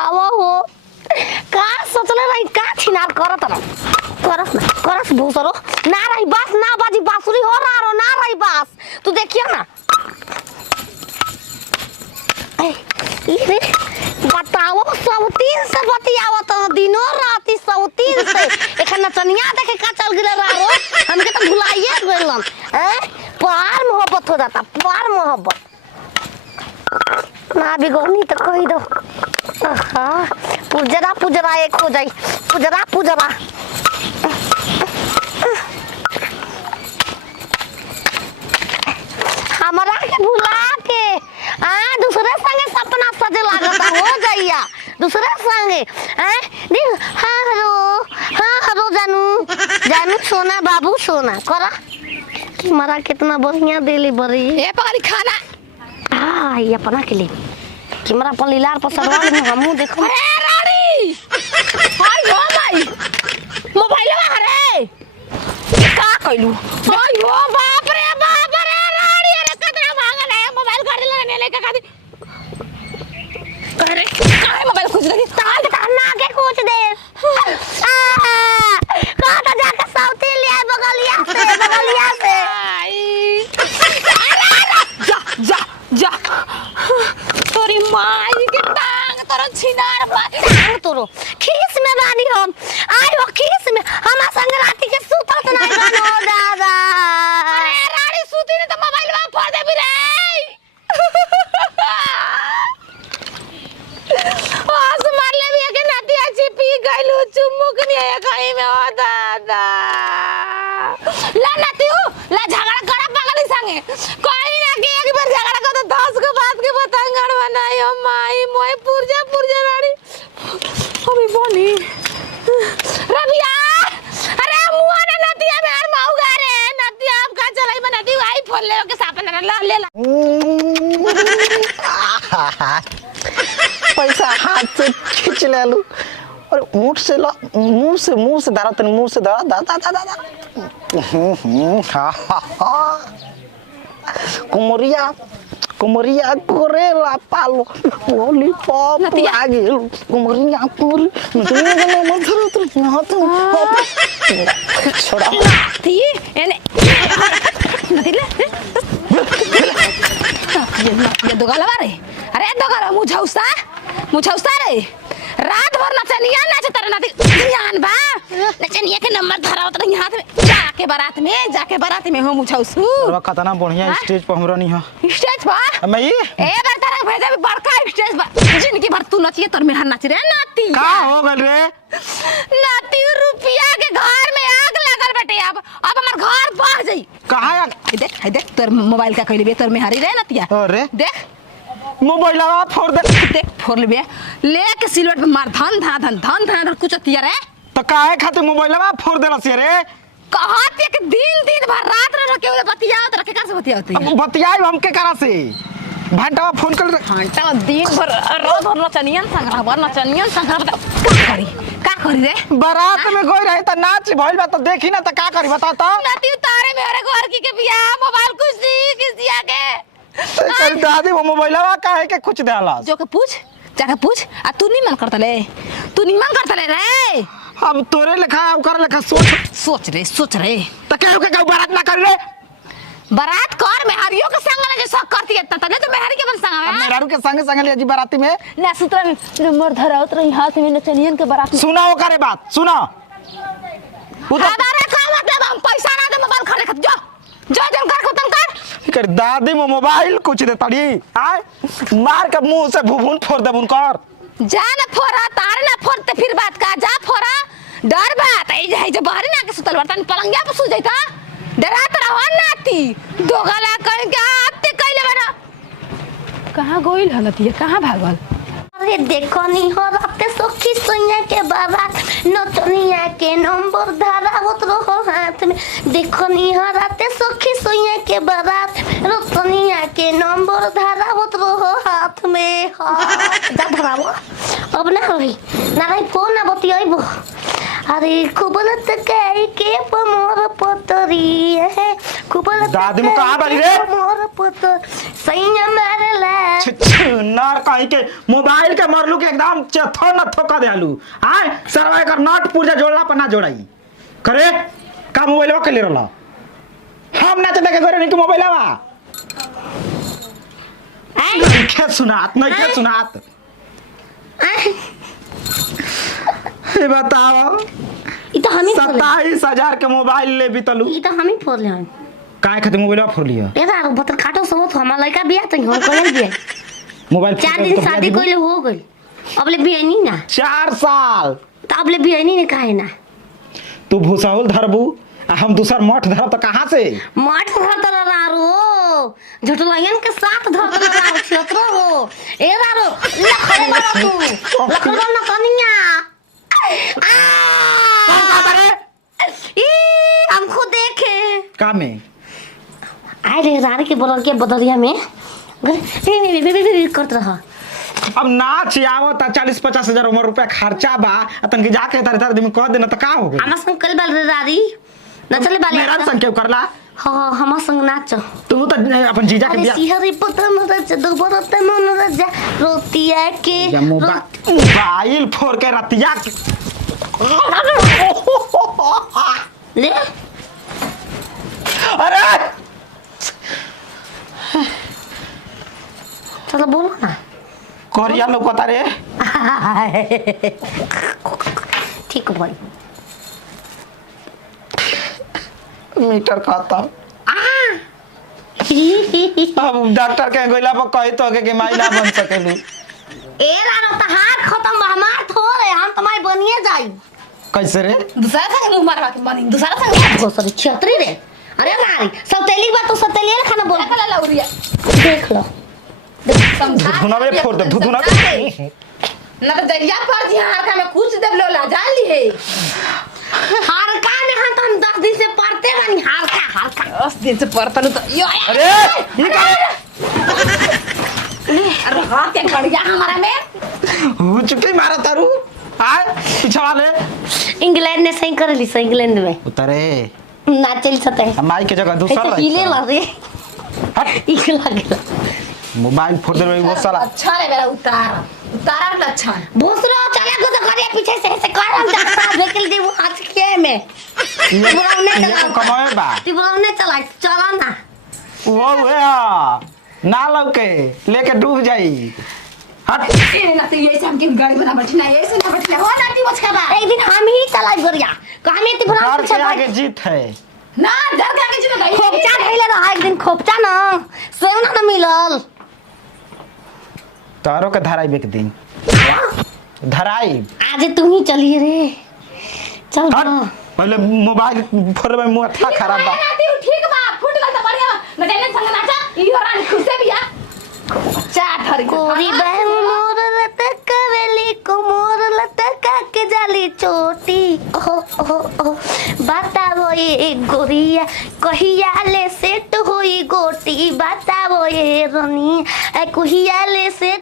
बतावा हो का सोचले रही का छिनार करत ना करस भूसरो ना रही बास ना बाजी बांसुरी हो रहा रो ना रही बास तू देखिए ना ये बताओ सौतीन से बतियावत तो दिनों राती सौतीन से एखन नचनिया देखे का चल गिले रो हमके तो भुलाइए गेलन पार मोहब्बत हो जाता पार मोहब्बत ना बिगोनी तो कही दो पुजरा एक हो जाई पुजरा हमारा के भुला के दूसरे संगे सपना सजे लागता हो जाइया दूसरे संगे हाँ हेलो जानू सोना बाबू सोना करा हमारा कितना बढ़िया दिली बड़ी ये पकड़ी खाना ये अपना के लिए कि मेरा पलीलार पर सरवाल में हमू देखो अरे रानी हाय हो भाई मोबाइल में हरे का कइलू हाय हो बाप रे रानी अरे कितना महंगा है मोबाइल गाड़ी लेने लेके का दी अरे काहे मोबाइल खोज रही ताल ना के कुछ दे का तो जाके साउथी ले बगलिया से जा तोरी माई के टांग तोर छिनार टांग तोरो खीस में बानी हम आई हो खीस में हम संग राती के सुतत नहीं बनो दादा अरे रानी सुती ने तो मोबाइल में फोड़ दे भी रे आज मार ले भी के नाती अच्छी पी गइलू चुमुक नहीं है कहीं में ओ दादा ला नाती हो ला झगड़ा करा पागल संगे कोई ना के एक बार झगड़ा कर तो 10 के बाद के पतंगड़ बनाई ओ माई मोय पुरजा रानी अभी बोली रबिया अरे मुआ ना नदिया में हर माऊगा रे नदिया आप का चलाई बना दी आई फोन ले के सापन ले ला पैसा हाथ से खींच ले लू और मुंह से दारा तन मुंह से दारा दा कुमरिया करेला पालो लॉलीपॉप लागे कुमरिया पूरी गले में धर हाथ छोड़ा थी एने नदी ले ये दोगलवा रे अरे दोगलवा मुझौसा रे रात भर नचनिया नाचत रे नदी ध्यान बा नचनिया के नंबर धरावत रही हाथ में जाके बारात में हो मुझौसू अरे कतना बढ़िया स्टेज पर हमरा नहीं हो स्टेज पर मैं ए बार तारा भेजा भी बड़का स्टेज पर जिंदगी भर तू नचिए तोर मेहर नाच रे नाती का हो गल रे नाती रुपया के घर में आग लगल बेटे अब हमर घर बढ़ जाई कहां है देख तोर मोबाइल का कइले बे तोर मेहरी रे नतिया अरे देख मोबाइलवा फोड़ दे देख फोड़ लेबे लेके सिलवट पे मार धन कुछ तिया रे तो काहे खातिर मोबाइलवा फोड़ देला से रे कहत के दिन भर रात रखे बतियावत रखे का से बतियावत अब बतियाई हम के करा से घंटावा फोन कर घंटा दिन भर रोज भर नचनियन संग्रह का करी रे बारात में गई रही त नाच भइल बा त देखी ना त का करी बता त नाती तारे मेरे घर की के बियाह मोबाइल कुछ दिया के कर दादी वो मोबाइलवा काहे के कुछ देला जो के पूछ जाके पूछ आ तू नहीं मन करता ले रे हम तोरे लेखा कर लेखा सोच रे त केहू के बारात ना कर रे बारात कर मेहरियो के संग ले सब करती है तने तो मेहरी के बन संग है मेहरारू के संग ले जी बाराती में ना सुतन मर धरावत रही हाथ में नचनियन के बारात सुना ओ करे बात सुना हमारे का मतलब हम पैसा ना दे मोबाइल खरीद जो जन कर खत्म कर दादी में मोबाइल कुछ दे पड़ी आय मार के मुंह से भुभुन फोड़ दे कर जा ना फोड़ा तार ना फोड़ते फिर बात का जा फोड़ा डर बात है जे बाहर ना के सुतल बर्तन पलंगिया पे सो जाता डरात रहो नाती दोगला कह के आते कइले बना कहां गोइल हलतिया कहां भागल अरे देखो नहीं हो रात सखी सोनिया के बारात नचनिया के नंबर धरावत रहो हाथ में देखो नहीं हो रात सखी सोनिया के बारात नचनिया के नंबर धरावत रहो हाथ में हाथ धरावो अब ना रही फोन ना बतियाइबो अरे खूब लटकाई के मोर पतरी है खूब दादी मुँह कहाँ बाली रे? मोर पतर सैया मारला नर कहीं के मोबाइल के मरलू के एकदम चथो न थोका देलू आय सरवा कर नट पुर्जा जोड़ला पर ना जोड़ाई करे का मोबाइलवा के ले रहला हम ना चले के करे नहीं के मोबाइलवा नहीं के सुनात ये बताओ ई तो हम ही फोड़ 27,000 के मोबाइल ले बितलू ई तो हम ही फोड़ ले काहे खातिर मोबाइलवा फोड़ लिया ए यार बतर काटो सब हमार लड़का बियाह त हम कोले बियाह मोबाइल 4 दिन शादी कोइले हो गइल अबले बियाह नहीं ना 4 साल तो अबले बियाह नहीं काहे ना तू भूसाउल धरबू आ हम दूसर मठ धरब तो कहाँ से मठ धरत रारो झुटलायन के साथ धरत रारो क्षेत्र हो ए रारो लखरे मारो तू लखरो न कनिया ई हमको देखे का में आए रे रार के बोल के बदरिया में करत रहा अब नाच आवत 40-50 हजार उम्र रुपया खर्चा बा तन के जाके तारे तारे दिन कह देना तो का हो गई हम संग कल बाल रे रारी न चले बाले मेरा संग क्यों करला हां हम संग नाच तू तो अपन जीजा के अरे बियाह सिहरी पतन रज दोबरत मन रज रोतिया के या मोबाइल फोड़ के रतिया के ले अरे चलो बोलो ना कोरिया लोग बता रे ठीक भाई मीटर खाता अब डॉक्टर के गोइला पर कही तो के माई ना बन सकेलू ए रानो त हाथ खत्म हमार थोड़े हम तुम्हारे बनिए जाई कैसे रे दूसरा संग मुंह मारवा के बनी दूसरा संग गोसरी छतरी रे अरे नारी सौतेली बात तो सौतेली रे खाना बोल कला लौरिया देख लो समझा धुना में फोड़ दे धुना ना तो दरिया पर जी हार का में कुछ देव लोला जान ली है हार का में हम तो 10 दिन से पढ़ते बनी हार का 10 दिन से पढ़ता तो यो अरे ये का अरे हाथ के बढ़िया हमारा में हो चुके मारा तारू आय पीछे वाले इंग्लैंड ने सही कर ली सही इंग्लैंड में उतरे ना चल सकते हैं माई के जगह दूसरा ऐसे हिले ला रे इक लागला मोबाइल फोड़ दे वो साला अच्छा है मेरा उतारा अच्छा भोसरो चला को तो करे पीछे से ऐसे कर हम जाता बेकल दे वो आज के में तिबरौने चला कमाए बा तिबरौने चला चला ना वो ना लौके लेके डूब जाई हट ये ना तो ये से हम की गाड़ी बना बैठना ये से ना बैठना हो ना ती बच खबा एक दिन हम ही चला गोरिया कहां तिबरौ डर के आगे जीत है ना डर के आगे जीत गई खोपचा धइले रहा एक दिन खोपचा ना सेवना ना मिलल तारो के धराई बेक दिन धराई आज तू ही चलिए रे चल हट पहले मोबाइल फोड़ में मुंह था खराब बा ना ती ठीक बा फुट गल तो बढ़िया न जाने संग नाचा ई हरानी खुश से बिया चा धर कोरी बहन मोर लत कवेली को मोर लत के जाली चोटी ओ बताओ ये गोरिया कहिया ले सेट होई गोटी बताओ ये रनी कहिया ले सेट